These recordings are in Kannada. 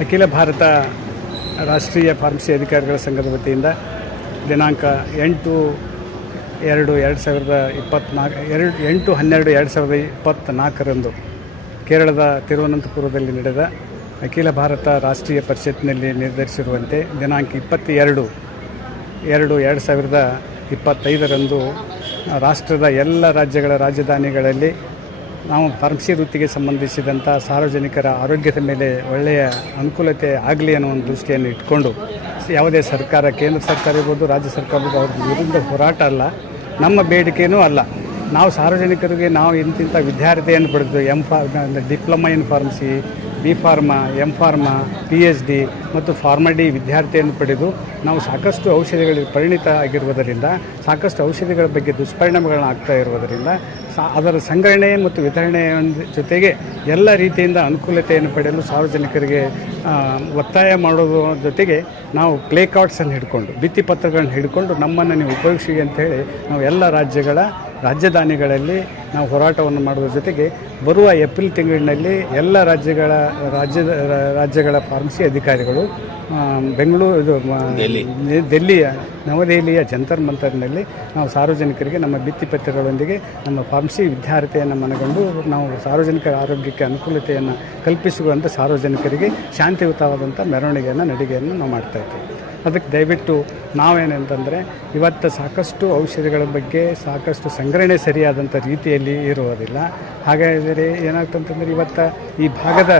ಅಖಿಲ ಭಾರತ ರಾಷ್ಟ್ರೀಯ ಫಾರ್ಮಸಿ ಅಧಿಕಾರಿಗಳ ಸಂಘದ ವತಿಯಿಂದ ದಿನಾಂಕ 8/12/2024 ಕೇರಳದ ತಿರುವನಂತಪುರದಲ್ಲಿ ನಡೆದ ಅಖಿಲ ಭಾರತ ರಾಷ್ಟ್ರೀಯ ಪರಿಷತ್ನಲ್ಲಿ ನಿರ್ಧರಿಸಿರುವಂತೆ ದಿನಾಂಕ 22/2/2025 ರಾಷ್ಟ್ರದ ಎಲ್ಲ ರಾಜ್ಯಗಳ ರಾಜಧಾನಿಗಳಲ್ಲಿ ನಾವು ಫಾರ್ಮಸಿ ವೃತ್ತಿಗೆ ಸಂಬಂಧಿಸಿದಂಥ ಸಾರ್ವಜನಿಕರ ಆರೋಗ್ಯದ ಮೇಲೆ ಒಳ್ಳೆಯ ಅನುಕೂಲತೆ ಆಗಲಿ ಅನ್ನೋ ಒಂದು ದೃಷ್ಟಿಯನ್ನು ಇಟ್ಕೊಂಡು ಯಾವುದೇ ಸರ್ಕಾರ, ಕೇಂದ್ರ ಸರ್ಕಾರ ಇರ್ಬೋದು, ರಾಜ್ಯ ಸರ್ಕಾರ ಇರ್ಬೋದು, ಅವ್ರ ವಿರುದ್ಧ ಹೋರಾಟ ಅಲ್ಲ, ನಮ್ಮ ಬೇಡಿಕೆಯೂ ಅಲ್ಲ. ನಾವು ಸಾರ್ವಜನಿಕರಿಗೆ ನಾವು ಇಂತಿಂಥ ವಿದ್ಯಾರ್ಥಿಯನ್ನು ಪಡೆದು diploma in pharmacy, B pharma, M pharma, PhD ಮತ್ತು ಫಾರ್ಮಡಿ ವಿದ್ಯಾರ್ಥಿಯನ್ನು ಪಡೆದು ನಾವು ಸಾಕಷ್ಟು ಔಷಧಿಗಳಿಗೆ ಪರಿಣಿತ ಆಗಿರುವುದರಿಂದ, ಸಾಕಷ್ಟು ಔಷಧಿಗಳ ಬಗ್ಗೆ ದುಷ್ಪರಿಣಾಮಗಳನ್ನ ಆಗ್ತಾ ಇರುವುದರಿಂದ ಅದರ ಸಂಗ್ರಹಣೆ ಮತ್ತು ವಿತರಣೆ ಜೊತೆಗೆ ಎಲ್ಲ ರೀತಿಯಿಂದ ಅನುಕೂಲತೆಯನ್ನು ಪಡೆಯಲು ಸಾರ್ವಜನಿಕರಿಗೆ ಒತ್ತಾಯ ಮಾಡೋದ್ರ ಜೊತೆಗೆ ನಾವು ಪ್ಲೇ ಕಾರ್ಡ್ಸನ್ನು ಹಿಡ್ಕೊಂಡು, ಭಿತ್ತಿಪತ್ರಗಳನ್ನು ಹಿಡ್ಕೊಂಡು ನಮ್ಮನ್ನು ನೀವು ಉಪಯೋಗಿಸಿ ಅಂತೇಳಿ ನಾವು ಎಲ್ಲ ರಾಜಧಾನಿಗಳಲ್ಲಿ ನಾವು ಹೋರಾಟವನ್ನು ಮಾಡುವ ಜೊತೆಗೆ ಬರುವ ಏಪ್ರಿಲ್ ತಿಂಗಳಿನಲ್ಲಿ ಎಲ್ಲ ರಾಜ್ಯಗಳ ಫಾರ್ಮಸಿ ಅಧಿಕಾರಿಗಳು ನವದೆಹಲಿಯ ಜಂತರ್ ಮಂತರ್ನಲ್ಲಿ ನಾವು ಸಾರ್ವಜನಿಕರಿಗೆ ನಮ್ಮ ಭಿತ್ತಿಪತ್ರಗಳೊಂದಿಗೆ ನಮ್ಮ ಫಾರ್ಮಸಿ ವಿದ್ಯಾರ್ಥಿಯನ್ನು ಮನಗೊಂಡು ನಾವು ಸಾರ್ವಜನಿಕರ ಆರೋಗ್ಯಕ್ಕೆ ಅನುಕೂಲತೆಯನ್ನು ಕಲ್ಪಿಸುವಂಥ ಸಾರ್ವಜನಿಕರಿಗೆ ಶಾಂತಿಯುತವಾದಂಥ ಮೆರವಣಿಗೆಯನ್ನು, ನಡಿಗೆಯನ್ನು ನಾವು ಮಾಡ್ತಾಯಿದ್ದೀವಿ. ಅದಕ್ಕೆ ದಯವಿಟ್ಟು ನಾವೇನಂತಂದರೆ ಇವತ್ತು ಸಾಕಷ್ಟು ಔಷಧಿಗಳ ಬಗ್ಗೆ ಸಾಕಷ್ಟು ಸಂಗ್ರಹಣೆ ಸರಿಯಾದಂಥ ರೀತಿಯಲ್ಲಿ ಇರುವುದಿಲ್ಲ. ಹಾಗಾದರೆ ಏನಾಗ್ತಂತಂದರೆ ಈ ಭಾಗದ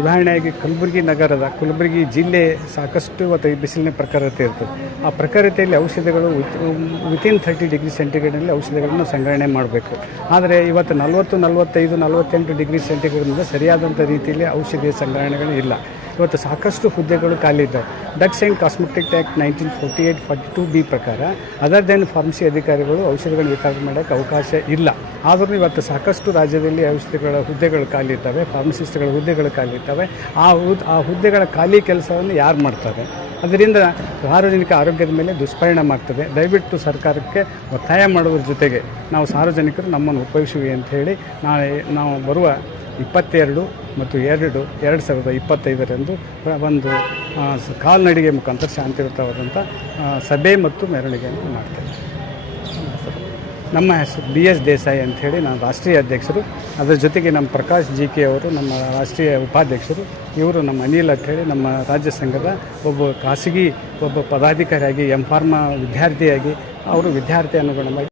ಉದಾಹರಣೆಯಾಗಿ ಕಲಬುರಗಿ ಜಿಲ್ಲೆ ಸಾಕಷ್ಟು ಇವತ್ತು ಬಿಸಿಲಿನ ಪ್ರಖರತೆ ಇರ್ತದೆ. ಆ ಪ್ರಖರತೆಯಲ್ಲಿ ಔಷಧಿಗಳು ವಿತಿನ್ 30 ಡಿಗ್ರಿ ಸೆಂಟಿಗ್ರೇಡ್ನಲ್ಲಿ ಔಷಧಿಗಳನ್ನು ಸಂಗ್ರಹಣೆ ಮಾಡಬೇಕು. ಆದರೆ ಇವತ್ತು 40, 45, 48 ಡಿಗ್ರಿ ಸೆಂಟಿಗ್ರೇಡ್ನಿಂದ ಸರಿಯಾದಂಥ ರೀತಿಯಲ್ಲಿ ಔಷಧಿಯ ಸಂಗ್ರಹಣೆಗಳು ಇಲ್ಲ. ಇವತ್ತು ಸಾಕಷ್ಟು ಹುದ್ದೆಗಳು ಖಾಲಿ ಇದ್ದಾವೆ. Drugs and cosmetic act 1948-42B ಪ್ರಕಾರ ಅದರ್ ದೆನ್ ಫಾರ್ಮಸಿ ಅಧಿಕಾರಿಗಳು ಔಷಧಿಗಳನ್ನು ವಿತರಣೆ ಮಾಡೋಕ್ಕೆ ಅವಕಾಶ ಇಲ್ಲ. ಆದರೂ ಇವತ್ತು ಸಾಕಷ್ಟು ರಾಜ್ಯದಲ್ಲಿ ಔಷಧಿಗಳ ಹುದ್ದೆಗಳು ಖಾಲಿ ಇದ್ದಾವೆ, ಫಾರ್ಮಸಿಸ್ಟ್ಗಳ ಹುದ್ದೆಗಳು ಖಾಲಿ ಇದ್ದಾವೆ. ಆ ಹುದ್ದೆಗಳ ಖಾಲಿ ಕೆಲಸವನ್ನು ಯಾರು ಮಾಡ್ತಾರೆ? ಅದರಿಂದ ಸಾರ್ವಜನಿಕ ಆರೋಗ್ಯದ ಮೇಲೆ ದುಷ್ಪರಿಣಾಮ ಆಗ್ತದೆ. ದಯವಿಟ್ಟು ಸರ್ಕಾರಕ್ಕೆ ಒತ್ತಾಯ ಮಾಡೋದ್ರ ಜೊತೆಗೆ ನಾವು ಸಾರ್ವಜನಿಕರು ನಮ್ಮನ್ನು ಉಪಯೋಗಿಸುವಿ ಅಂತ ಹೇಳಿ ನಾವು ಬರುವ 22 ಮತ್ತು 2/2025 ಒಂದು ಕಾಲ್ನಡಿಗೆ ಮುಖಾಂತರ ಶಾಂತಿಯುತವಾದಂಥ ಸಭೆ ಮತ್ತು ಮೆರವಣಿಗೆಯನ್ನು ಮಾಡ್ತೇವೆ. ನಮ್ಮ ಹೆಸರು BS ದೇಸಾಯಿ ಅಂಥೇಳಿ, ನಾನು ರಾಷ್ಟ್ರೀಯ ಅಧ್ಯಕ್ಷರು. ಅದರ ಜೊತೆಗೆ ನಮ್ಮ ಪ್ರಕಾಶ್ GK ಅವರು ನಮ್ಮ ರಾಷ್ಟ್ರೀಯ ಉಪಾಧ್ಯಕ್ಷರು. ಇವರು ನಮ್ಮ ಅನಿಲ್ ಅಂಥೇಳಿ ನಮ್ಮ ರಾಜ್ಯ ಸಂಘದ ಒಬ್ಬ ಖಾಸಗಿ ಪದಾಧಿಕಾರಿಯಾಗಿ, ಎಂ ಫಾರ್ಮಾ ವಿದ್ಯಾರ್ಥಿಯಾಗಿ ಅವರು ವಿದ್ಯಾರ್ಥಿ ಅನುಗುಣವಾಗಿ